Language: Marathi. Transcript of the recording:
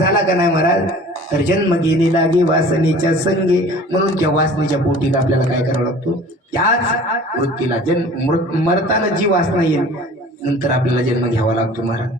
झाला का नाही महाराज, तर जन्म गेले लागे वासनेच्या संगे, म्हणून त्या वासनेच्या पोटी आपल्याला काय करावं लागतो, त्याच वृत्तीला मरताना जी वासना येईल नंतर आपल्याला जन्म घ्यावा लागतो महाराज.